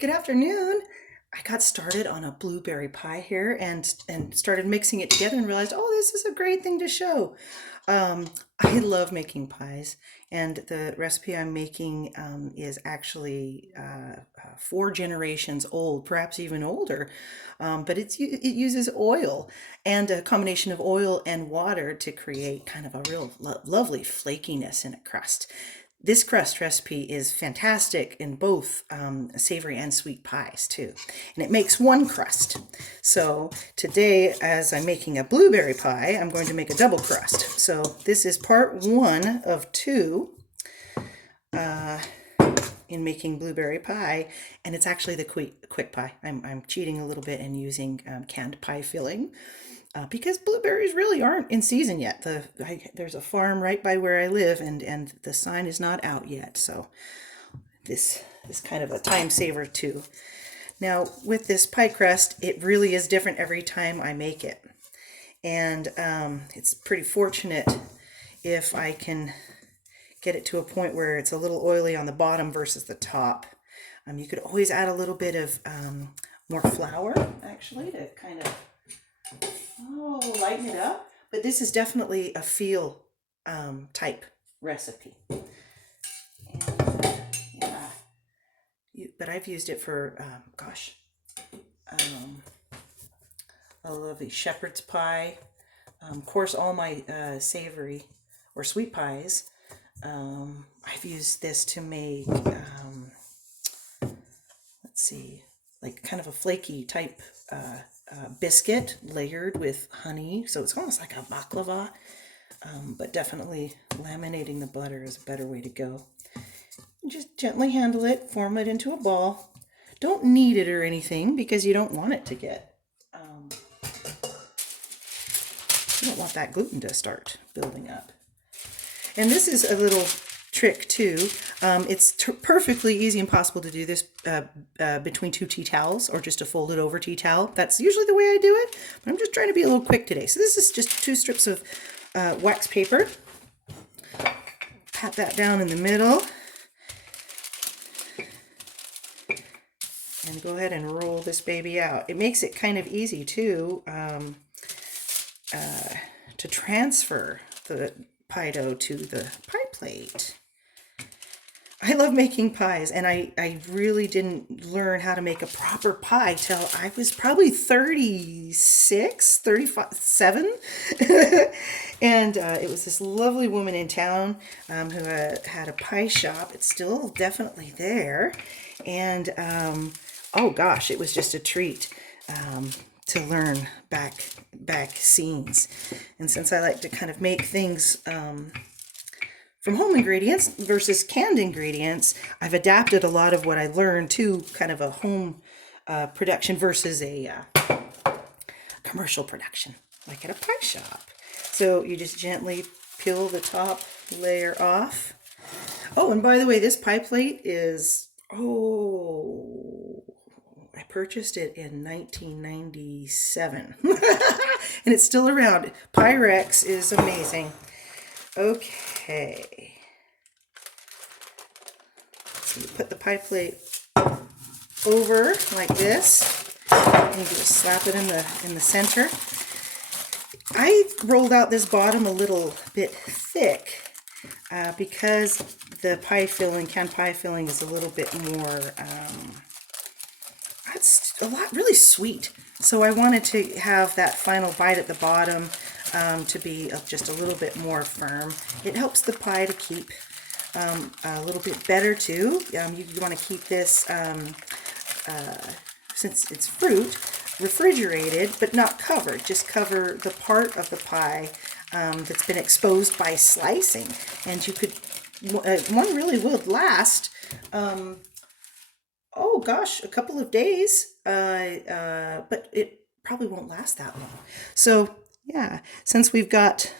Good afternoon. I got started on a blueberry pie here and started mixing it together and realized, oh, this is a great thing to show. Um, I love making pies, and the recipe I'm making is actually 4 generations old, perhaps even older. But it uses oil and a combination of oil and water to create kind of a real lovely flakiness in a crust. This crust recipe is fantastic in both savory and sweet pies too. And it makes one crust. So today, as I'm making a blueberry pie, I'm going to make a double crust. So this is part one of two in making blueberry pie. And it's actually the quick pie. I'm cheating a little bit and using canned pie filling. Because blueberries really aren't in season yet. There's a farm right by where I live, and the sign is not out yet. So this is kind of a time saver too. Now with this pie crust, it really is different every time I make it, and it's pretty fortunate if I can get it to a point where it's a little oily on the bottom versus the top. You could always add a little bit of more flour actually to kind of lighten it up. But this is definitely a feel type recipe. And yeah, but I've used it for, a lovely shepherd's pie. Of course, all my savory or sweet pies. I've used this to make, let's see, like kind of a flaky type biscuit layered with honey. So it's almost like a baklava, but definitely laminating the butter is a better way to go. Just gently handle it, form it into a ball. Don't knead it or anything because you don't want it to get, you don't want that gluten to start building up. And this is a little trick too. It's perfectly easy and possible to do this between 2 tea towels or just a folded over tea towel. That's usually the way I do it, but I'm just trying to be a little quick today. So this is just 2 strips of wax paper. Pat that down in the middle. And go ahead and roll this baby out. It makes it kind of easy too to transfer the pie dough to the pie plate. I love making pies, and I really didn't learn how to make a proper pie till I was probably 36, 37. And it was this lovely woman in town who had a pie shop. It's still definitely there. And oh gosh, it was just a treat to learn back scenes. And since I like to kind of make things from home ingredients versus canned ingredients, I've adapted a lot of what I learned to kind of a home production versus a commercial production, like at a pie shop. So you just gently peel the top layer off. Oh, and by the way, this pie plate is, I purchased it in 1997. And it's still around. Pyrex is amazing. Okay. So you put the pie plate over like this, and you just slap it in the center. I rolled out this bottom a little bit thick because the pie filling, canned pie filling, is a little bit more, it's a lot really sweet. So I wanted to have that final bite at the bottom to be just a little bit more firm. It helps the pie to keep a little bit better too. You want to keep this, since it's fruit, refrigerated but not covered. Just cover the part of the pie that's been exposed by slicing, and you could, one really would last oh gosh, a couple of days, but it probably won't last that long. So yeah, since we've got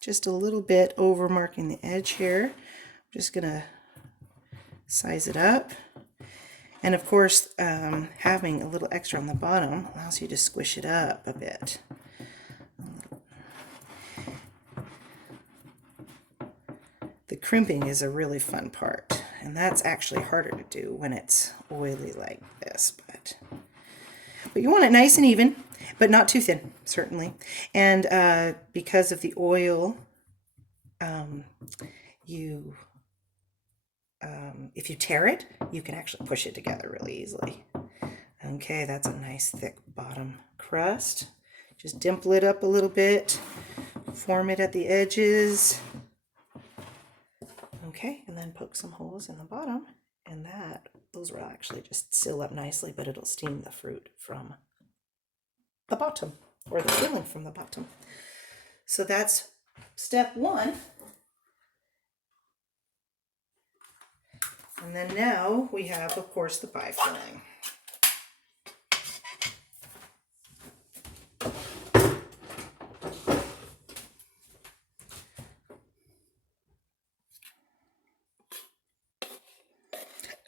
just a little bit over marking the edge here, I'm just gonna size it up. And of course, having a little extra on the bottom allows you to squish it up a bit. The crimping is a really fun part. And that's actually harder to do when it's oily like this, but you want it nice and even, but not too thin, certainly. And because of the oil, you if you tear it, you can actually push it together really easily. Okay, that's a nice thick bottom crust. Just dimple it up a little bit, form it at the edges. Okay, and then poke some holes in the bottom, and those will actually just seal up nicely, but it'll steam the fruit from the bottom, or the filling from the bottom. So that's step one. And then now we have, of course, the pie filling.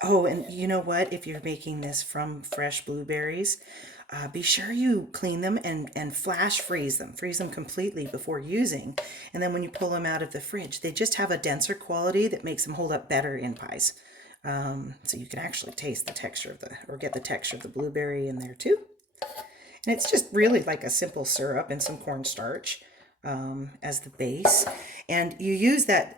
Oh, and you know what? If you're making this from fresh blueberries, be sure you clean them and flash freeze them. Freeze them completely before using. And then when you pull them out of the fridge, they just have a denser quality that makes them hold up better in pies. So you can actually taste the texture of or get the texture of the blueberry in there too. And it's just really like a simple syrup and some cornstarch as the base. And you use that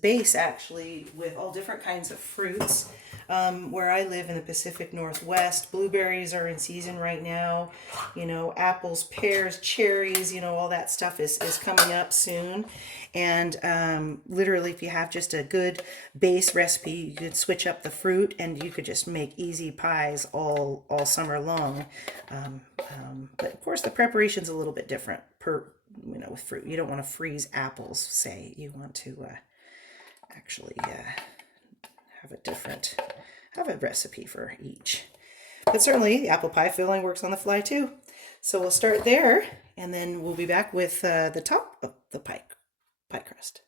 base actually with all different kinds of fruits. Where I live in the Pacific Northwest, blueberries are in season right now. You know, apples, pears, cherries, you know, all that stuff is coming up soon. And literally, if you have just a good base recipe, you could switch up the fruit and you could just make easy pies all summer long. But of course, the preparation's a little bit different with fruit. You don't want to freeze apples, say. You want to actually have a recipe for each. But certainly the apple pie filling works on the fly too. So we'll start there, and then we'll be back with the top of the pie crust.